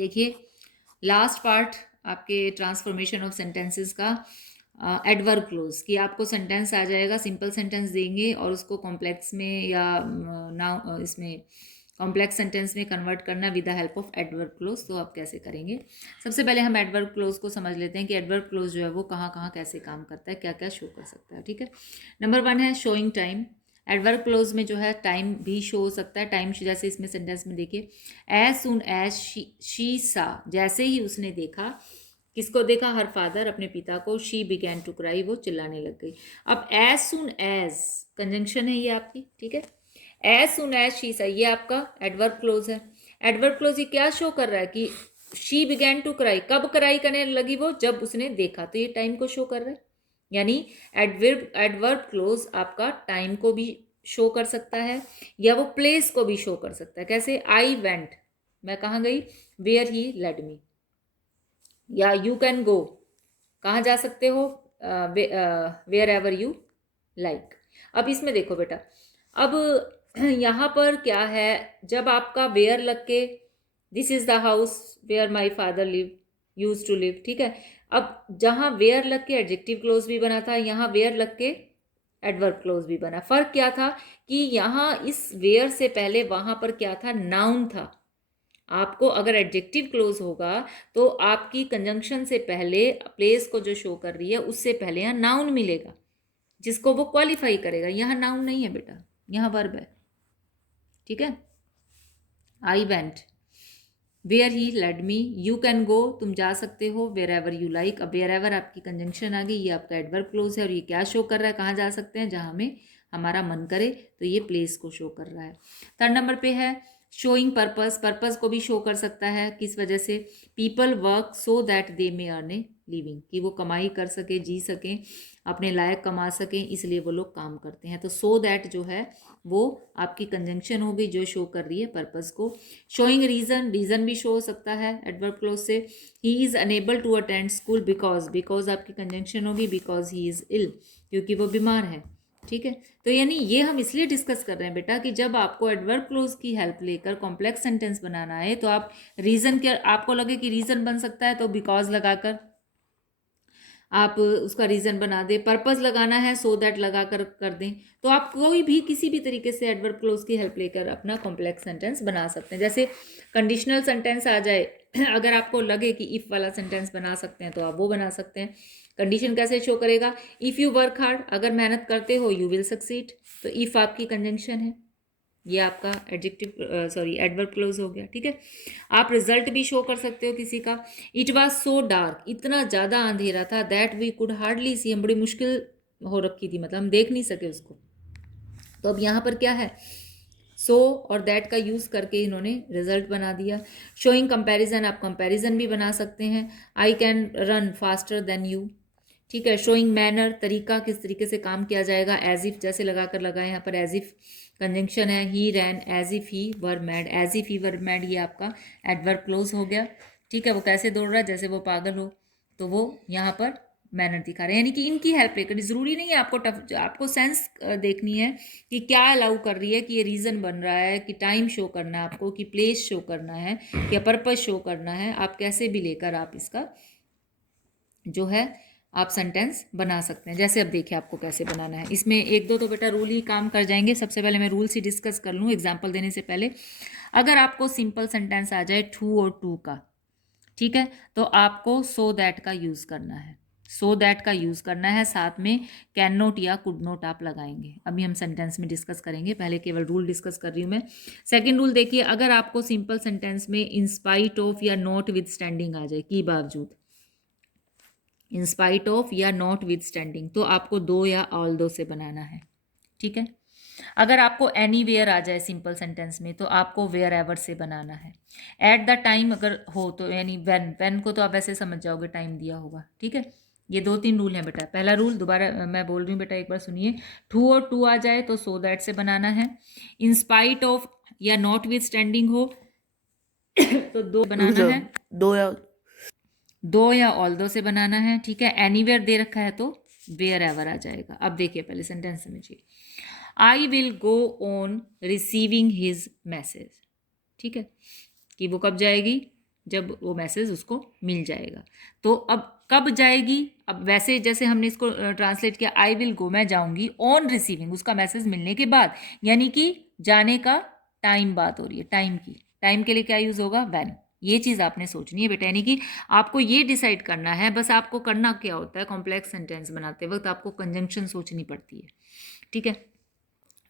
देखिए last part आपके transformation of sentences का एडवर्ब क्लोज कि आपको सेंटेंस आ जाएगा, सिंपल सेंटेंस देंगे और उसको कॉम्प्लेक्स में या ना इसमें कॉम्प्लेक्स सेंटेंस में कन्वर्ट करना with the help of adverb close. तो आप कैसे करेंगे? सबसे पहले हम एडवर्ब क्लोज को समझ लेते हैं कि एडवर्ब क्लोज जो है वो कहाँ कहाँ कैसे काम करता है, क्या क्या शो कर सकता है। ठीक है, नंबर 1 है शोइंग टाइम। एडवर्ब क्लोज में जो है टाइम भी शो हो सकता है। टाइम जैसे इसमें सेंटेंस में देखिए, एज सुन एज शी सा, जैसे ही उसने देखा, किसको देखा? हर फादर, अपने पिता को। शी बिगैन टू क्राई, वो चिल्लाने लग गई। अब एज सुन एज कंजंक्शन है ये आपकी, ठीक है। एज सुन एज शी सा ये आपका एडवर्ब क्लोज है। एडवर्ब क्लोज ये क्या शो कर रहा है कि शी बिगैन टू क्राई, कब क्राई करने लगी वो? जब उसने देखा। तो ये टाइम को शो कर रहा है, यानी एडवर्ब क्लोज आपका टाइम को भी शो कर सकता है या वो प्लेस को भी शो कर सकता है। कैसे? आई वेंट, मैं कहाँ गई? Where he led me. या यू कैन गो, कहाँ जा सकते हो? Wherever you like. अब इसमें देखो बेटा, अब यहाँ पर क्या है, जब आपका वेयर लग के, this is the house where my father live used to live, ठीक है। अब जहाँ वेयर लग के एडजेक्टिव क्लोज भी बना था, यहाँ वेयर लग के एडवर्ब क्लोज भी बना। फर्क क्या था कि यहाँ इस वेयर से पहले वहां पर क्या था? नाउन था। आपको अगर एडजेक्टिव क्लोज होगा तो आपकी कंजंक्शन से पहले प्लेस को जो शो कर रही है उससे पहले यहाँ नाउन मिलेगा जिसको वो क्वालिफाई करेगा। यहाँ नाउन नहीं है बेटा, यहाँ वर्ब है, ठीक है। I went, where he led me, you can go, तुम जा सकते हो, वेयर एवर यू लाइक। अब वेयर एवर आपकी कंजंक्शन आ गई, ये आपका एडवर्ब क्लोज है और ये क्या शो कर रहा है? कहाँ जा सकते हैं? जहाँ हमें हमारा मन करे, तो ये प्लेस को शो कर रहा है। 3rd नंबर पे है शोइंग पर्पस। पर्पस को भी शो कर सकता है, किस वजह से? People work so that they may earn a living, कि वो कमाई कर सके, जी सकें, अपने लायक कमा सकें, इसलिए वो लोग काम करते हैं। तो सो दैट जो है वो आपकी कंजंक्शन हो गई जो शो कर रही है पर्पस को। शोइंग रीजन, रीजन भी शो हो सकता है एडवर्ब क्लोज से। He is unable to attend school because, because आपकी कंजंक्शन होगी, बिकॉज ही इज इल, क्योंकि वो बीमार है, ठीक है। तो यानी ये हम इसलिए डिस्कस कर रहे हैं बेटा कि जब आपको एडवर्ब क्लोज की हेल्प लेकर कॉम्प्लेक्स सेंटेंस बनाना है तो आप रीजन के, आपको लगे कि रीजन बन सकता है तो बिकॉज लगाकर आप उसका रीजन बना दें। पर्पस लगाना है सो दैट लगा कर दें। तो आप कोई भी किसी भी तरीके से एडवर्ब क्लोज की हेल्प लेकर अपना कॉम्प्लेक्स सेंटेंस बना सकते हैं। जैसे कंडीशनल सेंटेंस आ जाए, अगर आपको लगे कि इफ वाला सेंटेंस बना सकते हैं तो आप वो बना सकते हैं। कंडीशन कैसे शो करेगा? इफ़ यू वर्क हार्ड, अगर मेहनत करते हो यू विल सक्सीड, तो इफ आपकी कंजंक्शन है, ये आपका एडजेक्टिव सॉरी एडवर्ब क्लोज हो गया, ठीक है। आप रिजल्ट भी शो कर सकते हो किसी का। इट वॉज सो डार्क, इतना ज़्यादा अंधेरा था, that we could hardly see, हम बड़ी मुश्किल हो रखी थी, मतलब हम देख नहीं सके उसको। तो अब यहाँ पर क्या है? सो और दैट का यूज़ करके इन्होंने रिजल्ट बना दिया। शोइंग कंपैरिजन, आप कंपैरिजन भी बना सकते हैं। I can run faster than you, ठीक है। शोइंग मैनर, तरीका, किस तरीके से काम किया जाएगा। एज इफ जैसे लगा कर लगाए, यहाँ पर एज इफ कंजंक्शन है। He ran as if he were mad, as if he were mad, ये आपका एडवर्ब क्लोज हो गया, ठीक है। वो कैसे दौड़ रहा है? जैसे वो पागल हो, तो वो यहाँ पर मैनर दिखा रहे हैं, यानी कि इनकी हेल्प लेकर। ज़रूरी नहीं है आपको आपको सेंस देखनी है कि क्या अलाउ कर रही है, कि ये रीज़न बन रहा है, कि टाइम शो करना है आपको, कि प्लेस शो करना है, या पर्पस शो करना है। आप कैसे भी लेकर आप इसका जो है आप सेंटेंस बना सकते हैं। जैसे अब देखिए आपको कैसे बनाना है। इसमें एक दो तो बेटा रूल ही काम कर जाएंगे। सबसे पहले मैं रूल्स ही डिस्कस कर लूँ एग्जाम्पल देने से पहले। अगर आपको सिंपल सेंटेंस आ जाए टू और टू का, ठीक है, तो आपको सो दैट का यूज़ करना है। सो दैट का यूज़ करना है, साथ में कैन नॉट या कुड नॉट आप लगाएंगे। अभी हम सेंटेंस में डिस्कस करेंगे, पहले केवल रूल डिस्कस कर रही हूँ मैं। सेकेंड रूल देखिए, अगर आपको सिंपल सेंटेंस में इन स्पाइट ऑफ या नॉट विद स्टैंडिंग आ जाए, की बावजूद, इन स्पाइट ऑफ या नॉट विद स्टैंडिंग, तो आपको दो या ऑल दो से बनाना है, ठीक है। अगर आपको एनी वेयर आ जाए सिंपल सेंटेंस में, तो आपको वेयर एवर से बनाना है। एट द टाइम अगर हो तो, यानी व्हेन, व्हेन को तो आप ऐसे समझ जाओगे टाइम दिया होगा, ठीक है। ये 2-3 रूल हैं बेटा। पहला रूल दोबारा मैं बोल रही हूँ बेटा, एक बार सुनिए। टू और टू आ जाए तो सो दैट से बनाना है। इन स्पाइट ऑफ या नॉट विद स्टैंडिंग हो तो दो बनाना है, दो या ऑल दो से बनाना है, ठीक है। एनीवेयर दे रखा है तो वेयर एवर आ जाएगा। अब देखिए पहले सेंटेंस समझिए। I will go on receiving his message, ठीक है, कि वो कब जाएगी? जब वो मैसेज उसको मिल जाएगा। तो अब कब जाएगी? अब वैसे जैसे हमने इसको ट्रांसलेट किया, आई विल गो, मैं जाऊंगी, ऑन रिसीविंग, उसका मैसेज मिलने के बाद, यानी कि जाने का टाइम बात हो रही है, टाइम की। टाइम के लिए क्या यूज होगा? व्हेन। ये चीज आपने सोचनी है बेटा, यानी कि आपको ये डिसाइड करना है। बस आपको करना क्या होता है, कॉम्प्लेक्स सेंटेंस बनाते वक्त आपको कंजंक्शन सोचनी पड़ती है, ठीक है।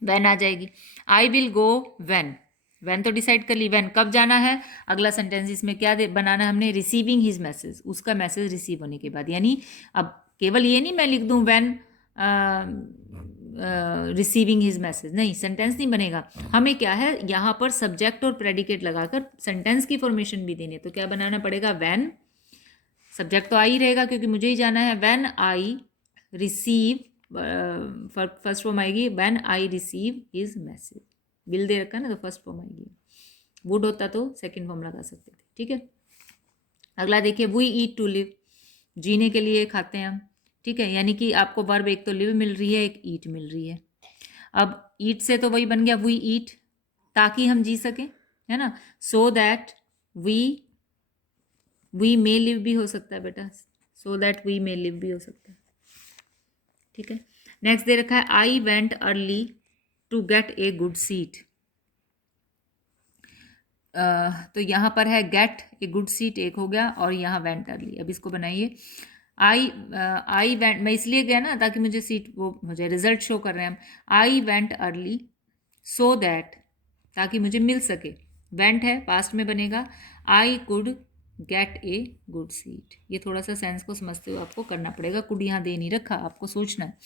व्हेन आ जाएगी, I will go when, when तो डिसाइड कर ली, व्हेन कब जाना है। अगला सेंटेंस इसमें क्या बनाना है हमने? रिसीविंग हिज मैसेज, उसका मैसेज रिसीव होने के बाद। यानी अब केवल ये नहीं मैं लिख दूं व्हेन रिसीविंग हिज मैसेज, नहीं, सेंटेंस नहीं बनेगा। हमें क्या है, यहाँ पर सब्जेक्ट और प्रेडिकेट लगाकर सेंटेंस की फॉर्मेशन भी देनी है। तो क्या बनाना पड़ेगा? व्हेन, सब्जेक्ट तो आई रहेगा क्योंकि मुझे ही जाना है। When I receive, first form आएगी when I receive his message. Will दे रखा है ना, तो फर्स्ट फॉर्म आएगी। वुड होता तो सेकंड फॉर्म लगा सकते थे, ठीक है। अगला देखिए, वी ईट टू लिव, जीने के लिए खाते हैं हम, ठीक है। यानी कि आपको वर्ब एक तो लिव मिल रही है, एक ईट मिल रही है। अब ईट से तो वही बन गया वी ईट, ताकि हम जी सकें, है ना। So that we may live भी हो सकता है बेटा, so that we may live भी हो सकता है, ठीक है। नेक्स्ट दे रखा है, I went early to get a good seat. तो यहाँ पर है गेट ए गुड सीट एक हो गया, और यहाँ वेंट अर्ली। अब इसको बनाइए, आई वेंट, मैं इसलिए गया ना ताकि मुझे सीट वो हो जाए, रिजल्ट शो कर रहे हैं हम। आई वेंट अर्ली सो दैट, ताकि मुझे मिल सके। वेंट है, पास्ट में बनेगा। I could get a good seat. ये थोड़ा सा सेंस को समझते हुए आपको करना पड़ेगा, कुड यहाँ दे नहीं रखा, आपको सोचना है।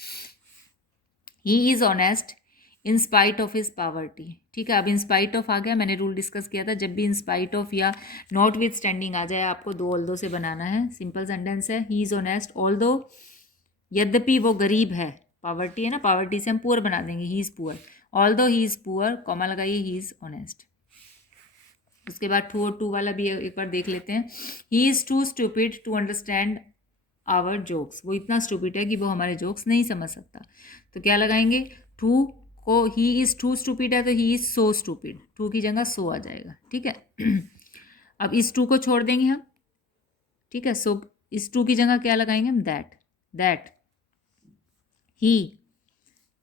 He is honest in spite of his poverty, ठीक है। अब इन स्पाइट ऑफ आ गया, मैंने रूल डिस्कस किया था, जब भी इन स्पाइट ऑफ या नॉट विथ स्टैंडिंग आ जाए आपको दो ऑल्दो से बनाना है। सिंपल सेंटेंस है, ही इज ऑनेस्ट ऑल्दो, यद्यपि वो गरीब है, पावर्टी है ना, पावर्टी से हम पुअर बना देंगे, he is poor, although he is poor, comma लगाइए, ही इज ऑनेस्ट। उसके बाद टू और टू वाला भी एक बार देख लेते हैं। He is too stupid to understand our jokes, वो इतना स्टूपिड है कि वो हमारे जोक्स नहीं समझ सकता। तो क्या लगाएंगे? टू को, ही इज टू स्टूपिड है तो he is so stupid, too की जगह सो आ जाएगा, ठीक है। अब इस टू को छोड़ देंगे हम, ठीक है। सो इस टू की जगह क्या लगाएंगे हम? दैट, दैट ही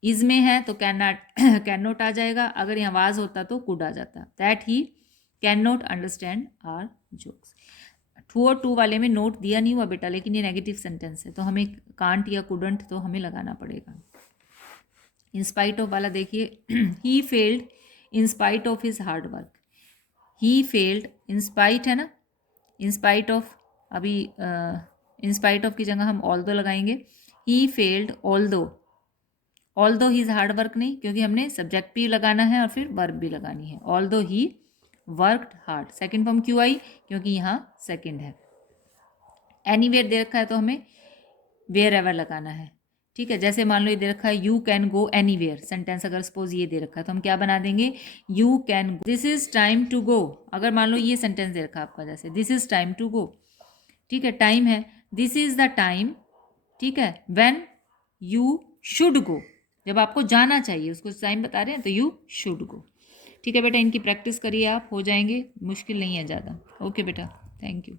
इज में है तो कैन नॉट कैन नॉट आ जाएगा, अगर यहाँ वाज होता तो कुड आ जाता। That he can not understand our jokes. Too और टू वाले में नोट दिया नहीं हुआ बेटा, लेकिन ये नेगेटिव सेंटेंस है तो हमें कांट या कुडंट तो हमें लगाना पड़ेगा। इन स्पाइट ऑफ वाला देखिए, he failed in spite of his hard work. He failed, in spite है ना, इन स्पाइट ऑफ, अभी इन स्पाइट ऑफ की जगह हम ऑल्दो लगाएंगे। He failed although his hard work नहीं, क्योंकि हमने सब्जेक्ट भी लगाना है और फिर वर्ब भी लगानी है। Although he worked hard, second form क्यों आई? क्योंकि यहाँ सेकेंड है। एनीवेयर दे रखा है तो हमें वेयर एवर लगाना है, ठीक है। जैसे मान लो ये दे रखा है, you can go anywhere, sentence अगर सपोज ये दे रखा है तो हम क्या बना देंगे? You can go, this is time to go. अगर मान लो ये सेंटेंस दे रखा है आपका, जैसे this is time to go, ठीक है, टाइम है, दिस इज द टाइम, ठीक है, व्हेन यू शुड गो, जब आपको जाना चाहिए, उसको टाइम बता रहे हैं तो यू शुड गो, ठीक है बेटा। इनकी प्रैक्टिस करिए आप, हो जाएंगे, मुश्किल नहीं है ज़्यादा। ओके बेटा, थैंक यू।